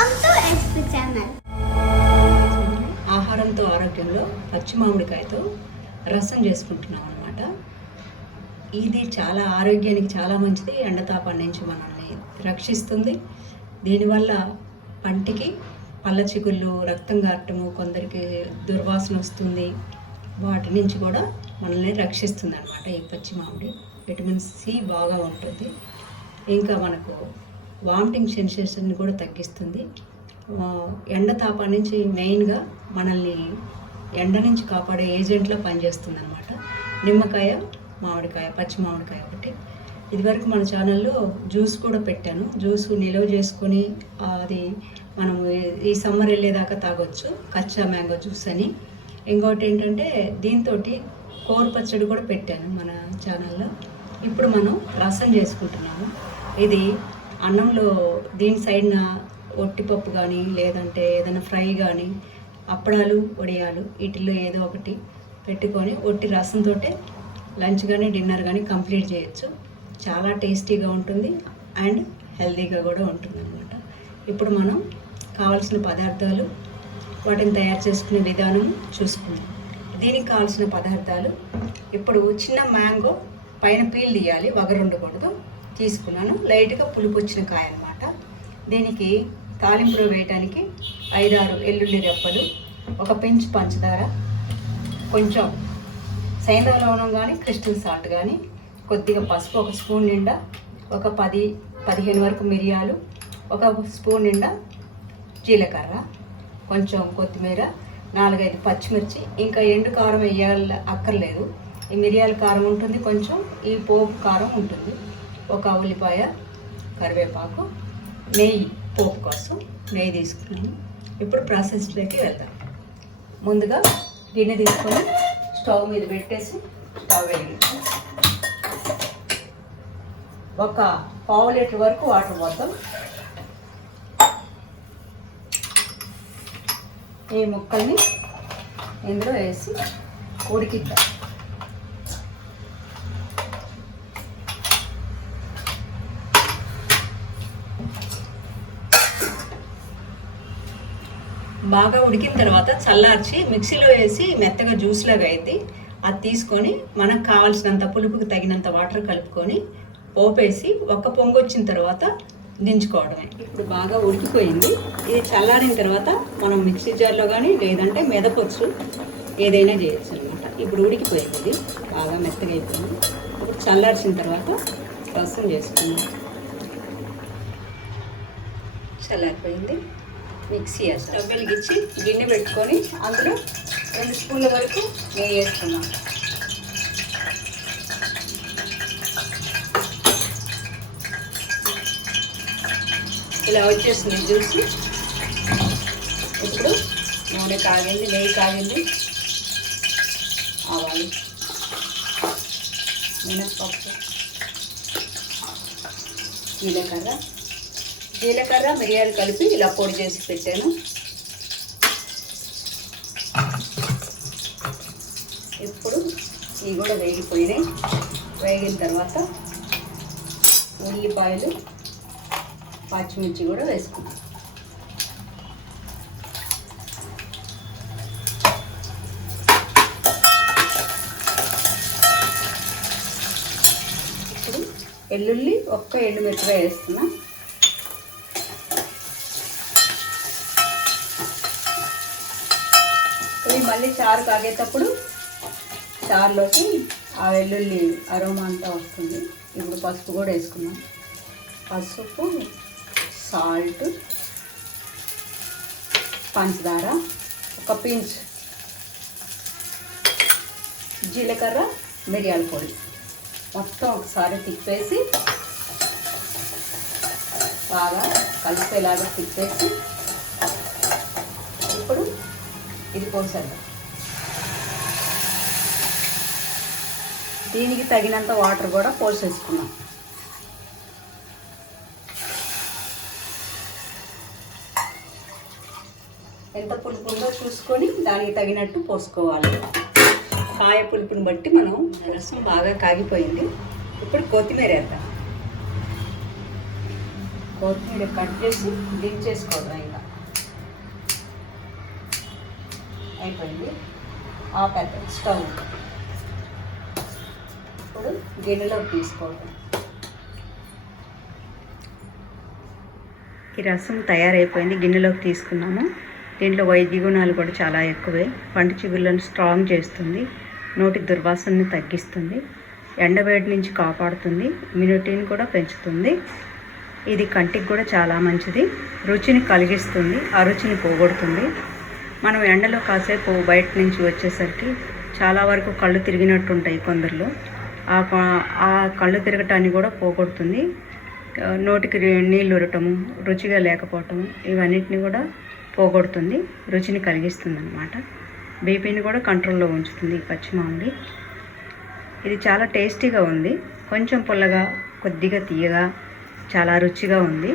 Welcome to SP channel. ఆహారంతో ఆరోగ్యంలో పచ్చి మామిడికాయతో రసం చేసుకుంటున్నాం అన్నమాట. ఇది చాలా ఆరోగ్యానికి చాలా మంచిది. ఎండతాపం నుంచి మనల్ని రక్షిస్తుంది. దీనివల్ల పంటికి పళ్ళ చిగుళ్ళు, రక్తం గారటము, కొందరికి దుర్వాసన వస్తుంది, వాటి నుంచి కూడా మనల్ని రక్షిస్తుంది అన్నమాట. ఈ పచ్చి మామిడి విటమిన్ సి బాగా ఉంటుంది. ఇంకా మనకు వామిటింగ్ సెన్సేషన్ని కూడా తగ్గిస్తుంది. ఎండ తాపం నుంచి మెయిన్గా మనల్ని ఎండ నుంచి కాపాడే ఏజెంట్లో పనిచేస్తుంది అనమాట. నిమ్మకాయ, మామిడికాయ, పచ్చి మామిడికాయ ఒకటి. ఇదివరకు మన ఛానల్లో జ్యూస్ కూడా పెట్టాను. జ్యూస్ నిల్వ చేసుకొని అది మనం ఈ సమ్మర్ వెళ్ళేదాకా తాగొచ్చు, కచ్చా మ్యాంగో జ్యూస్ అని. ఇంకోటి ఏంటంటే దీంతో కోర పచ్చడి కూడా పెట్టాను మన ఛానల్లో. ఇప్పుడు మనం రసం చేసుకుంటున్నాము. ఇది అన్నంలో దీని సైడ్న ఒట్టిపప్పు కానీ, లేదంటే ఏదైనా ఫ్రై కానీ, అప్పడాలు, వడియాలు, వీటిల్లో ఏదో ఒకటి పెట్టుకొని ఒట్టి రసంతో లంచ్ కానీ డిన్నర్ కానీ కంప్లీట్ చేయొచ్చు. చాలా టేస్టీగా ఉంటుంది అండ్ హెల్తీగా కూడా ఉంటుంది అన్నమాట. ఇప్పుడు మనం కావాల్సిన పదార్థాలు, వాటిని తయారు చేసుకునే విధానం చూసుకుందాం. దీనికి కావాల్సిన పదార్థాలు, ఇప్పుడు చిన్న మ్యాంగో పైన పీల్ తీయాలి, వగరు ఉండకూడదు, తీసుకున్నాను. లైట్గా పులుపు వచ్చిన కాయ అన్నమాట. దీనికి తాలింపులో వేయడానికి 5-6 ఎల్లుల్లి రెప్పలు, ఒక పించ్ పంచదార, కొంచెం సైంధవ లవణం కానీ, క్రిస్టల్ సాల్ట్ కానీ, కొద్దిగా పసుపు, ఒక స్పూన్ నిండా, ఒక 10-15 వరకు మిరియాలు, ఒక స్పూన్ నిండా జీలకర్ర, కొంచెం కొత్తిమీర, 4-5 పచ్చిమిర్చి. ఇంకా ఎండు కారం వేయాలి అక్కర్లేదు. ఈ మిరియాల కారం ఉంటుంది, కొంచెం ఈ పోపు కారం ఉంటుంది, ఒక ఉల్లిపాయ, కరివేపాకు, నెయ్యి, పోపు కోసం నెయ్యి తీసుకున్నాను. ఇప్పుడు ప్రాసెస్లోకి వెళ్దాం. ముందుగా గిన్నె తీసుకొని స్టవ్ మీద పెట్టేసి స్టవ్ వెలిగించి ఒక 1/2 లీటర్ వరకు వాటర్ పోతాం. ఈ ముక్కల్ని ఇందులో వేసి ఉడికిద్దాం. బాగా ఉడికిన తర్వాత చల్లార్చి మిక్సీలో వేసి మెత్తగా జ్యూస్ లాగా అయితే అది తీసుకొని మనకు కావాల్సినంత పులుపుకి తగినంత వాటర్ కలుపుకొని పోపేసి ఒక పొంగు వచ్చిన తర్వాత దించుకోవడమే. ఇప్పుడు బాగా ఉడికిపోయింది. ఇది చల్లారిన తర్వాత మనం మిక్సీ జార్లో కానీ, లేదంటే మెదపొచ్చు, ఏదైనా చేయొచ్చు అనమాట. ఇప్పుడు ఉడికిపోయింది, ఇది బాగా మెత్తగా అయిపోయింది. ఇప్పుడు చల్లార్చిన తర్వాత రసం చేసుకున్నాం. చల్లారిపోయింది. మిక్సీ స్టవ్ వెలిగించి గిన్నె పెట్టుకొని అందులో 2 స్పూన్ల వరకు నెయ్యి వేసుకున్నాం. ఇలా వచ్చేసింది జ్యూస్. ఇప్పుడు నూనె కాగింది, నెయ్యి కాగింది, ఆవాలు, మినప్పప్పు, జీలకర్ర, మిరియాలు కలిపి ఇలా పొడి చేసి పెట్టాను. ఇప్పుడు ఇవి కూడా వేగిపోయినాయి. వేగిన తర్వాత ఉల్లిపాయలు, పచ్చిమిర్చి కూడా వేసుకున్నాం. ఇప్పుడు ఎల్లుల్లి, ఒక్క ఎండుమిరపకాయ వేస్తున్నా. మళ్ళీ చారు కాగేటప్పుడు చారులోకి ఆ వెల్లుల్లి అరోమా అంతా వస్తుంది. ఇప్పుడు పసుపు కూడా వేసుకున్నాం. పసుపు, సాల్ట్, పంచదార, ఒక పించ్ జీలకర్ర, మిరియాల పొడి మొత్తం ఒకసారి తిప్పేసి బాగా కలిపేలాగా తిప్పేసి ఇప్పుడు ఇది పోసేద్దాం. దీనికి తగినంత వాటర్ కూడా పోసేసుకున్నాం. ఎంత పులుపు ఉందో చూసుకొని దానికి తగినట్టు పోసుకోవాలి. కాయ పులుపుని బట్టి మనం రసం బాగా కాగిపోయింది. ఇప్పుడు కొత్తిమీర వేద్దాం. కొత్తిమీర కట్ చేసి దించేసుకోవడం ఇంకా అయిపోయింది. ఆపేద్దాం స్టవ్. ఇప్పుడు గిన్నెలోకి తీసుకోవడం. ఈ రసం తయారైపోయింది, గిన్నెలోకి తీసుకున్నాము. దీంట్లో వైద్య గుణాలు కూడా చాలా ఎక్కువే. పంటి చిగుళ్ళను స్ట్రాంగ్ చేస్తుంది, నోటి దుర్వాసనని తగ్గిస్తుంది, ఎండవేడి నుంచి కాపాడుతుంది, ఇమ్యూనిటీని కూడా పెంచుతుంది. ఇది కంటికి కూడా చాలా మంచిది, రుచిని కలిగిస్తుంది, ఆ రుచిని పోగొడుతుంది. మనం ఎండలో కాసేపు బయట నుంచి వచ్చేసరికి చాలా వరకు కళ్ళు తిరిగినట్టు ఉంటాయి కొందరిలో. ఆ కళ్ళు తిరగటాన్ని కూడా పోగొడుతుంది. నోటికి నీళ్ళు ఉరటము, రుచిగా లేకపోవటము, ఇవన్నిటిని కూడా పోగొడుతుంది, రుచిని కలిగిస్తుంది అన్నమాట. బీపీని కూడా కంట్రోల్లో ఉంచుతుంది ఈ పచ్చి మామిడి. ఇది చాలా టేస్టీగా ఉంది, కొంచెం పుల్లగా, కొద్దిగా తీయగా, చాలా రుచిగా ఉంది.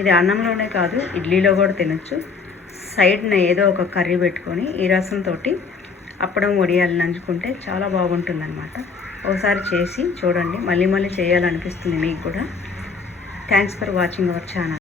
ఇది అన్నంలోనే కాదు, ఇడ్లీలో కూడా తినొచ్చు. సైడ్న ఏదో ఒక కర్రీ పెట్టుకొని ఈ రసంతో అప్పడం వడియాలు నంచుకుంటే చాలా బాగుంటుందన్నమాట. ఒకసారి చేసి చూడండి, మళ్ళీ మళ్ళీ చేయాలనిపిస్తుంది మీకు కూడా. Thanks for watching our channel.